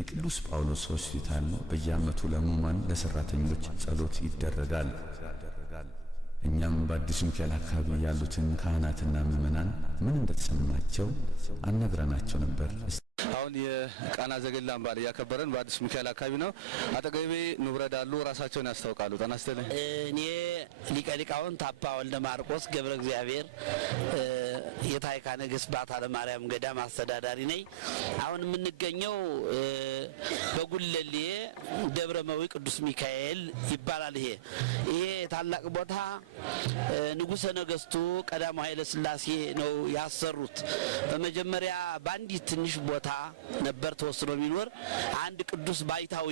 የቅዱስ ጳውሎስ ሆስፒታል ነው። በየዓመቱ ለሕሙማን ለሰራተኞች ጸሎት ይደረጋል። እኛም በአዲስ ሚካኤል አካባቢ ያሉትን ካህናትና ምዕመናን ምን እንደተሰማቸው አነግረናቸው ነበር። አሁን የቃና ዘገሊላን በዓል እያከበረን በአዲስ ሚካኤል አካባቢ ነው። አጠገቤ ንብረት አሉ። ራሳቸውን ያስታውቃሉ? ጤና ይስጥልኝ። እኔ ሊቀ ሊቃውንት አባ ወልደ ማርቆስ ገብረ እግዚአብሔር የታይካ ነገሥት ባታ ለማርያም ገዳም አስተዳዳሪ ነኝ። አሁን የምንገኘው በጉለሌ ደብረ መዊ ቅዱስ ሚካኤል ይባላል። ይሄ ታላቅ ቦታ ንጉሠ ነገሥቱ ቀዳማዊ ኃይለ ሥላሴ ነው ያሰሩት። በመጀመሪያ በአንዲት ትንሽ ቦታ ነበር ተወስኖ የሚኖር አንድ ቅዱስ ባይታዊ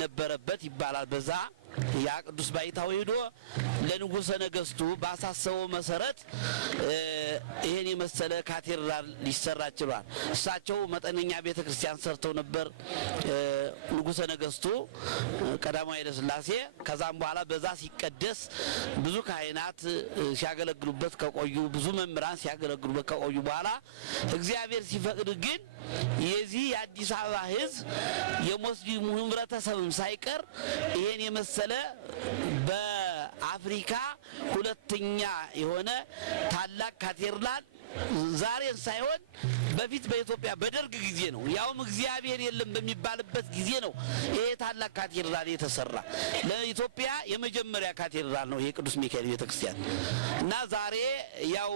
ነበረበት ይባላል። በዛ ያ ቅዱስ ባይታዊ ሄዶ ለንጉሠ ነገሥቱ ባሳሰበው መሰረት ይሄን የመሰለ ካቴድራል ሊሰራ ችሏል። እሳቸው መጠነኛ ቤተክርስቲያን ሰርተው ነበር ንጉሠ ነገሥቱ ቀዳማዊ ኃይለ ሥላሴ። ከዛም በኋላ በዛ ሲቀደስ ብዙ ካህናት ሲያገለግሉበት ከቆዩ፣ ብዙ መምህራን ሲያገለግሉበት ከቆዩ በኋላ እግዚአብሔር ሲፈቅድ ግን የዚህ የአዲስ አበባ ሕዝብ የሙስሊሙ ህብረተሰብም ሳይቀር ይሄን የመሰለ በአፍሪካ ሁለተኛ የሆነ ታላቅ ካቴድራል ዛሬን ሳይሆን በፊት በኢትዮጵያ በደርግ ጊዜ ነው፣ ያውም እግዚአብሔር የለም በሚባልበት ጊዜ ነው ይሄ ታላቅ ካቴድራል የተሰራ። ለኢትዮጵያ የመጀመሪያ ካቴድራል ነው ይሄ ቅዱስ ሚካኤል ቤተክርስቲያን እና ዛሬ ያው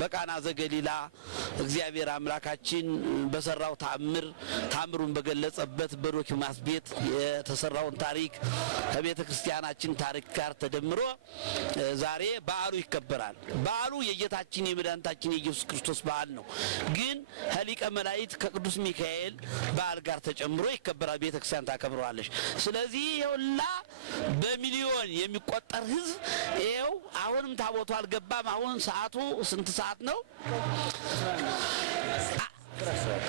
በቃና ዘገሊላ እግዚአብሔር አምላካችን በሰራው ታምሩን በገለጸበት በዶኪማስ ቤት የተሰራውን ታሪክ ከቤተክርስቲያናችን ታሪክ ጋር ተደምሮ ዛሬ በዓሉ ይከበራል። በዓሉ የጌታችን የመድኃኒታችን የኢየሱስ ክርስቶስ በዓል ነው። ግን ሊቀ መላእክት ከቅዱስ ሚካኤል በዓል ጋር ተጨምሮ ይከበራል። ቤተክርስቲያን ታከብረዋለች። ስለዚህ ይኸውላ በሚሊዮን የሚቆጠር ህዝብ ይኸው አሁንም ታቦቱ አልገባም። አሁን ሰዓቱ ስንት ሰዓት ነው?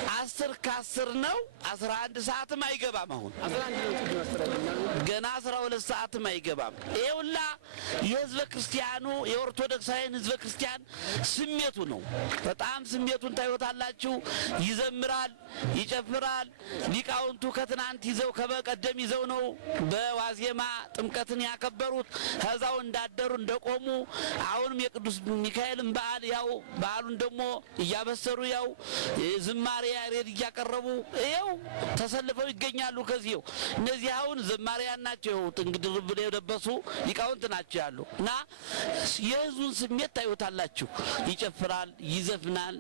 10 ከ10 ነው። 11 ሰዓትም አይገባም። አሁን ገና 12 ሰዓትም አይገባም። ይኸውላ የህዝበ ክርስቲያኑ የኦርቶዶክሳውያን ህዝበ ክርስቲያን ስሜቱ ነው። በጣም ስሜቱን ታዩታላችሁ። ይዘምራል፣ ይጨፍራል። ሊቃውንቱ ከትናንት ይዘው ከበቀደም ይዘው ነው በዋዜማ ጥምቀትን ያከበሩት። ከዛው እንዳደሩ እንደቆሙ አሁንም የቅዱስ ሚካኤልን በዓል ያው በዓሉን ደግሞ እያበሰሩ ያው ዝማሬ ያሬድ እያቀረቡ ይኸው ተሰልፈው ይገኛሉ። ከዚህው እነዚህ አሁን ዘማሪያን ናቸው። እንግዲህ ድርብ የለበሱ ሊቃውንት ናቸው ያሉ እና የህዝቡን ስሜት ታዩታላችሁ። ይጨፍራል፣ ይዘፍናል፣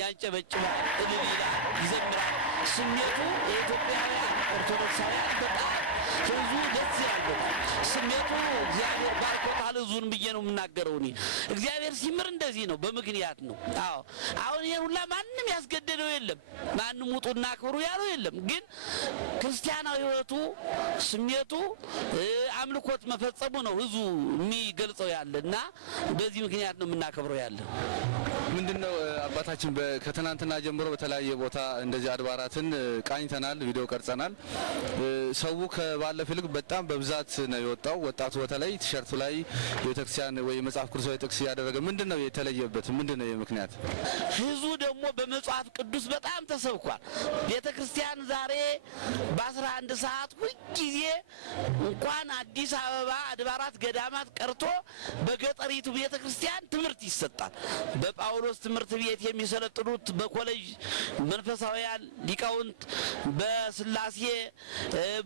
ያንጨበጭባል፣ እልል ይላል፣ ይዘምራል። ስሜቱ የኢትዮጵያውያን ኦርቶዶክሳውያን በጣም ህዝቡ ደስ ይላል። ስሜቱ እግዚአብሔር ባርኮታል ህዝቡን ብዬ ነው የምናገረው። እኔ እግዚአብሔር ሲምር እንደዚህ ነው፣ በምክንያት ነው። አዎ አሁን ይሄን ሁላ ማንም ያስገደደው የለም፣ ማንም ውጡና አክብሩ ያለው የለም። ግን ክርስቲያናዊ ህይወቱ ስሜቱ አምልኮት መፈጸሙ ነው ህዝቡ የሚገልጸው ያለና በዚህ ምክንያት ነው የምናከብረው ያለ። ምንድነው አባታችን ከትናንትና ጀምሮ በተለያየ ቦታ እንደዚህ አድባራትን ቃኝተናል፣ ቪዲዮ ቀርጸናል። ሰው ከባለፈው ይልቅ በጣም በብዛት ነው የወጣው። ወጣቱ በተለይ ቲሸርቱ ላይ ቤተክርስቲያን ወይ መጽሐፍ ቅዱሳዊ ጥቅስ ያደረገ ምንድነው የተለየበት? ምንድነው የምክንያት? ህዝቡ ደግሞ በመጽሐፍ ቅዱስ በጣም ተሰብኳል። ቤተክርስቲያን ዛሬ በ11 ሰዓት ሁልጊዜ እንኳን አዲስ አበባ አድባራት ገዳማት ቀርቶ በገጠሪቱ ቤተክርስቲያን ትምህርት ይሰጣል። በጳውሎስ ትምህርት ቤት የሚሰለጥኑት በኮሌጅ መንፈሳውያን ሊቃውንት በስላሴ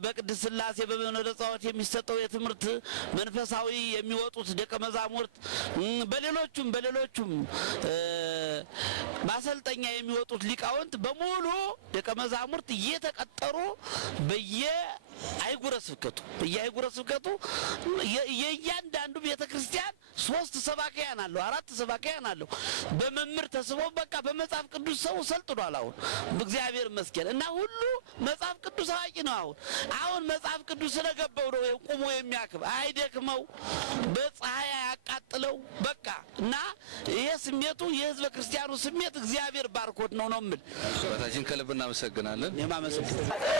በቅድስት ስላሴ በመንበረ ጸባዖት የሚሰጠው የትምህርት መንፈሳዊ የሚወጡት ደቀ መዛሙርት በሌሎቹም ማሰልጠኛ የሚወጡት ሊቃውንት በሙሉ ደቀ መዛሙርት እየተቀጠሩ በየአህጉረ ስብከቱ የእያንዳንዱ ቤተክርስቲያን 3 ሰባኪያን አለው፣ 4 ሰባኪያን አለው። በመምህር ተስበው በቃ በመጽሐፍ ቅዱስ ሰው ሰልጥኗል። አሁን እግዚአብሔር ይመስገን እና ሁሉ መጽሐፍ ቅዱስ አዋቂ ነው። አሁን መጽሐፍ ቅዱስ ስለገባው ነው ቁሞ የሚያክብ አይደክመው፣ በፀሐይ ያቃጥለው በቃ እና ይሄ ስሜቱ የህዝበ ክርስቲያኑ ስሜት እግዚአብሔር ባርኮት ነው የምል። አባታችን ከልብ እናመሰግናለን። የማመሰግናለሁ።